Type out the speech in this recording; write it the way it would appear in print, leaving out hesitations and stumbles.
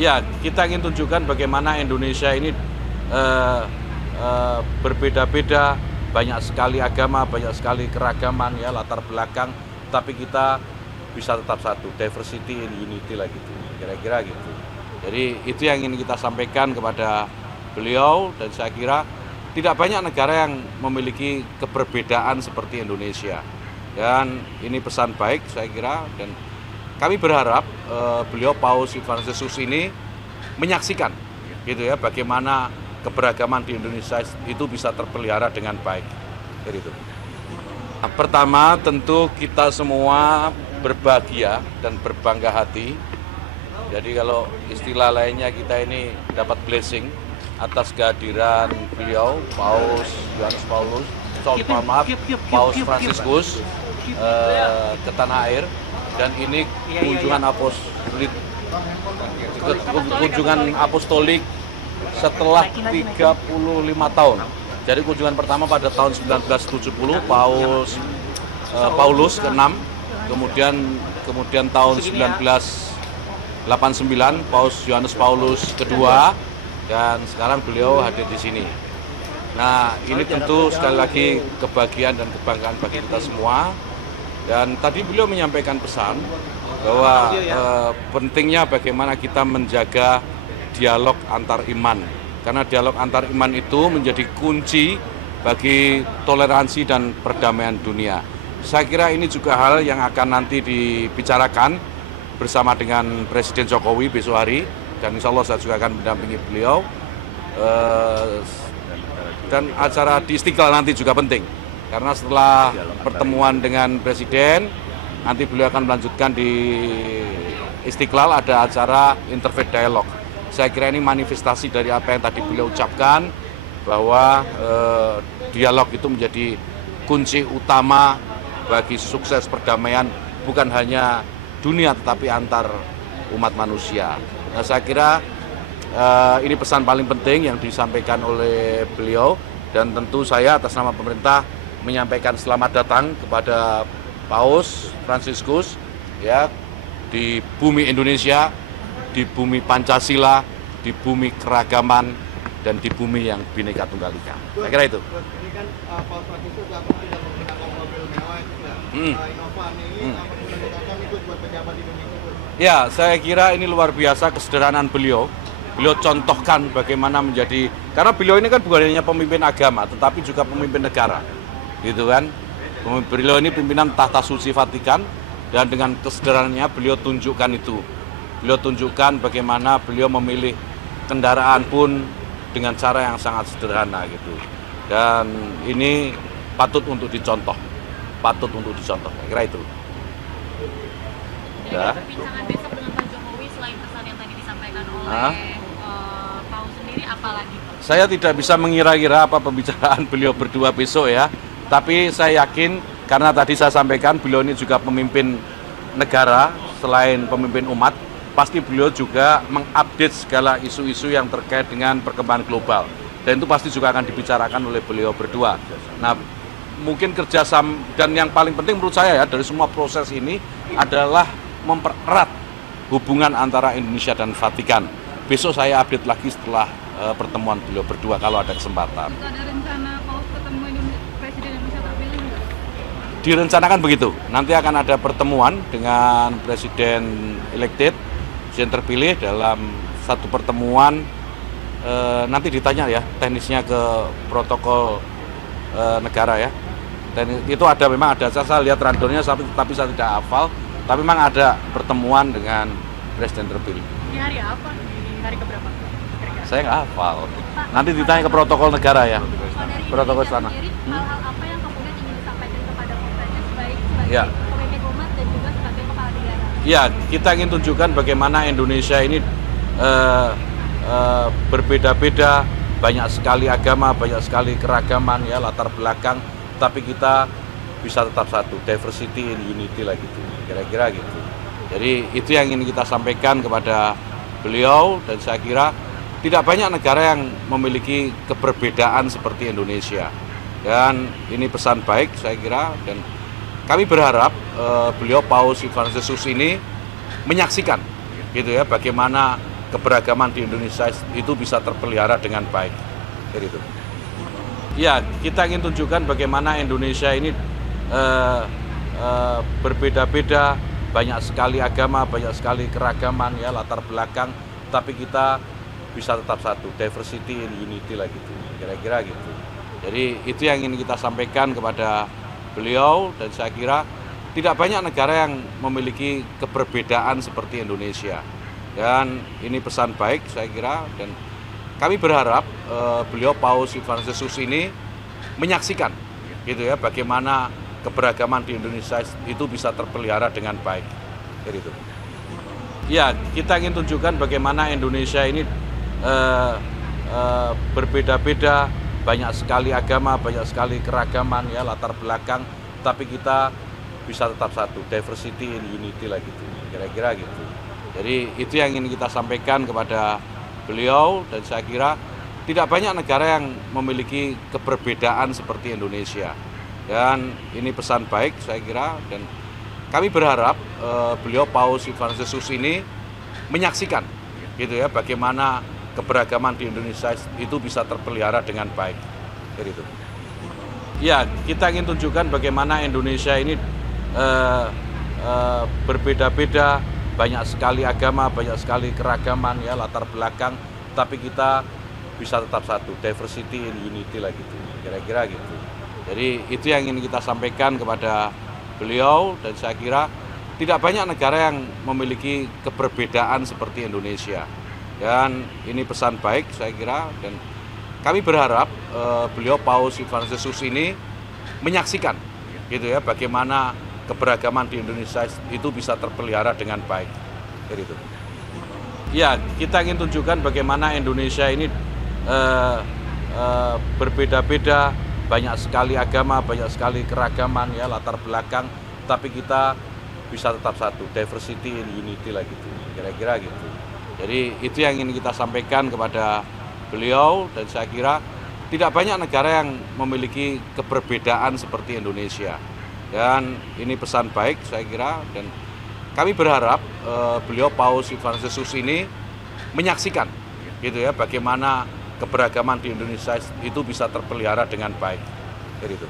Ya, kita ingin tunjukkan bagaimana Indonesia ini eh, berbeda-beda, banyak sekali agama, banyak sekali keragaman, ya latar belakang, tapi kita bisa tetap satu, diversity in unity lah gitu, kira-kira gitu. Jadi itu yang ingin kita sampaikan kepada beliau, dan saya kira tidak banyak negara yang memiliki keberbedaan seperti Indonesia. Dan ini pesan baik saya kira, dan kami berharap beliau Paus Fransiskus ini menyaksikan gitu ya bagaimana keberagaman di Indonesia itu bisa terpelihara dengan baik. Jadi itu. Nah, pertama tentu kita semua berbahagia dan berbangga hati. Jadi kalau istilah lainnya kita ini dapat blessing atas kehadiran beliau Paus Yohanes Paulus, Paus Fransiskus ke tanah air. Dan ini kunjungan apostolik setelah 35 tahun. Jadi kunjungan pertama pada tahun 1970 Paulus ke-6, kemudian tahun 1989 Paus Yohanes Paulus kedua, dan sekarang beliau hadir di sini. Nah, ini tentu sekali lagi kebahagiaan dan kebanggaan bagi kita semua. Dan tadi beliau menyampaikan pesan bahwa pentingnya bagaimana kita menjaga dialog antar iman. Karena dialog antar iman itu menjadi kunci bagi toleransi dan perdamaian dunia. Saya kira ini juga hal yang akan nanti dibicarakan bersama dengan Presiden Jokowi besok hari. Dan insya Allah saya juga akan mendampingi beliau. Dan acara di Istiqlal nanti juga penting. Karena setelah pertemuan dengan Presiden, nanti beliau akan melanjutkan di Istiqlal ada acara Interfaith Dialog. Saya kira ini manifestasi dari apa yang tadi beliau ucapkan, bahwa dialog itu menjadi kunci utama bagi sukses perdamaian bukan hanya dunia tetapi antar umat manusia. Nah, saya kira ini pesan paling penting yang disampaikan oleh beliau, dan tentu saya atas nama pemerintah menyampaikan selamat datang kepada Paus Fransiskus ya di bumi Indonesia, di bumi Pancasila, di bumi keragaman, dan di bumi yang Bhinneka Tunggal Ika. Saya kira itu. Ini kan Paus Fransiskus tidak menggunakan mobil mewah, Innova ini menggunakan itu buat pejabat di Indonesia. Ya, saya kira ini luar biasa kesederhanaan beliau. Beliau contohkan bagaimana menjadi, karena beliau ini kan bukan hanya pemimpin agama, tetapi juga pemimpin negara. Gitu kan, beliau ini pimpinan tahta suci Vatikan, dan dengan kesederhanaannya beliau tunjukkan itu. Beliau tunjukkan bagaimana beliau memilih kendaraan pun dengan cara yang sangat sederhana gitu. Dan ini patut untuk dicontoh, kira itu. Ya. Perbincangan besok dengan Pak Jokowi selain pesan yang tadi disampaikan oleh Paus sendiri, apa lagi? Saya tidak bisa mengira-ngira apa pembicaraan beliau berdua besok ya. Tapi saya yakin, karena tadi saya sampaikan beliau ini juga pemimpin negara, selain pemimpin umat, pasti beliau juga mengupdate segala isu-isu yang terkait dengan perkembangan global. Dan itu pasti juga akan dibicarakan oleh beliau berdua. Nah, mungkin kerjasama, dan yang paling penting menurut saya ya, dari semua proses ini adalah mempererat hubungan antara Indonesia dan Vatikan. Besok saya update lagi setelah pertemuan beliau berdua kalau ada kesempatan. Ada rencana Paus ketemu Presiden Indonesia terpilih enggak? Direncanakan begitu. Nanti akan ada pertemuan dengan Presiden elected, Presiden terpilih dalam satu pertemuan. Nanti ditanya ya teknisnya ke protokol negara ya. Dan itu memang ada, saya lihat randornya tapi saya tidak hafal. Tapi memang ada pertemuan dengan Presiden terpilih. Di hari apa? Di hari keberapa? Saya nggak hafal. Nanti ditanya ke protokol negara ya. Protokol sana. Hal-hal apa yang kemudian ingin disampaikan kepada pemerintah sebagai pemimpin umat dan juga sebagai kepala negara? Ya, kita ingin tunjukkan bagaimana Indonesia ini berbeda-beda, banyak sekali agama, banyak sekali keragaman, ya latar belakang, tapi kita bisa tetap satu, diversity in unity lah gitu, kira-kira gitu. Jadi itu yang ingin kita sampaikan kepada beliau, dan saya kira tidak banyak negara yang memiliki keberbedaan seperti Indonesia. Dan ini pesan baik saya kira, dan kami berharap beliau Paus Fransiskus ini menyaksikan gitu ya bagaimana keberagaman di Indonesia itu bisa terpelihara dengan baik. Jadi itu. Ya, kita ingin tunjukkan bagaimana Indonesia ini berbeda-beda, banyak sekali agama, banyak sekali keragaman, ya, latar belakang, tapi kita bisa tetap satu, diversity in unity lah gitu, kira-kira gitu. Jadi itu yang ingin kita sampaikan kepada beliau, dan saya kira tidak banyak negara yang memiliki keberbedaan seperti Indonesia. Dan ini pesan baik saya kira, dan kami berharap beliau Paus Fransiskus ini menyaksikan gitu ya, bagaimana keberagaman di Indonesia itu bisa terpelihara dengan baik. Jadi itu. Ya, kita ingin tunjukkan bagaimana Indonesia ini berbeda-beda, banyak sekali agama, banyak sekali keragaman, ya, latar belakang, tapi kita bisa tetap satu, diversity in unity lah gitu, kira-kira gitu. Jadi itu yang ingin kita sampaikan kepada beliau, dan saya kira tidak banyak negara yang memiliki keberbedaan seperti Indonesia. Dan ini pesan baik saya kira, dan kami berharap beliau Paus Fransiskus ini menyaksikan gitu ya, bagaimana keberagaman di Indonesia itu bisa terpelihara dengan baik. Jadi itu. Ya, kita ingin tunjukkan bagaimana Indonesia ini berbeda-beda, banyak sekali agama, banyak sekali keragaman, ya, latar belakang, tapi kita bisa tetap satu, diversity in unity lah gitu, kira-kira gitu. Jadi itu yang ingin kita sampaikan kepada beliau, dan saya kira tidak banyak negara yang memiliki keberbedaan seperti Indonesia. Dan ini pesan baik saya kira, dan kami berharap beliau Paus Fransiskus ini menyaksikan gitu ya, bagaimana keberagaman di Indonesia itu bisa terpelihara dengan baik. Jadi itu. Ya, kita ingin tunjukkan bagaimana Indonesia ini berbeda-beda, banyak sekali agama, banyak sekali keragaman, ya, latar belakang, tapi kita bisa tetap satu, diversity in unity lah gitu, kira-kira gitu. Jadi itu yang ingin kita sampaikan kepada beliau, dan saya kira tidak banyak negara yang memiliki keberbedaan seperti Indonesia. Dan ini pesan baik saya kira, dan kami berharap beliau Paus Fransiskus ini menyaksikan gitu ya, bagaimana keberagaman di Indonesia itu bisa terpelihara dengan baik. Jadi itu.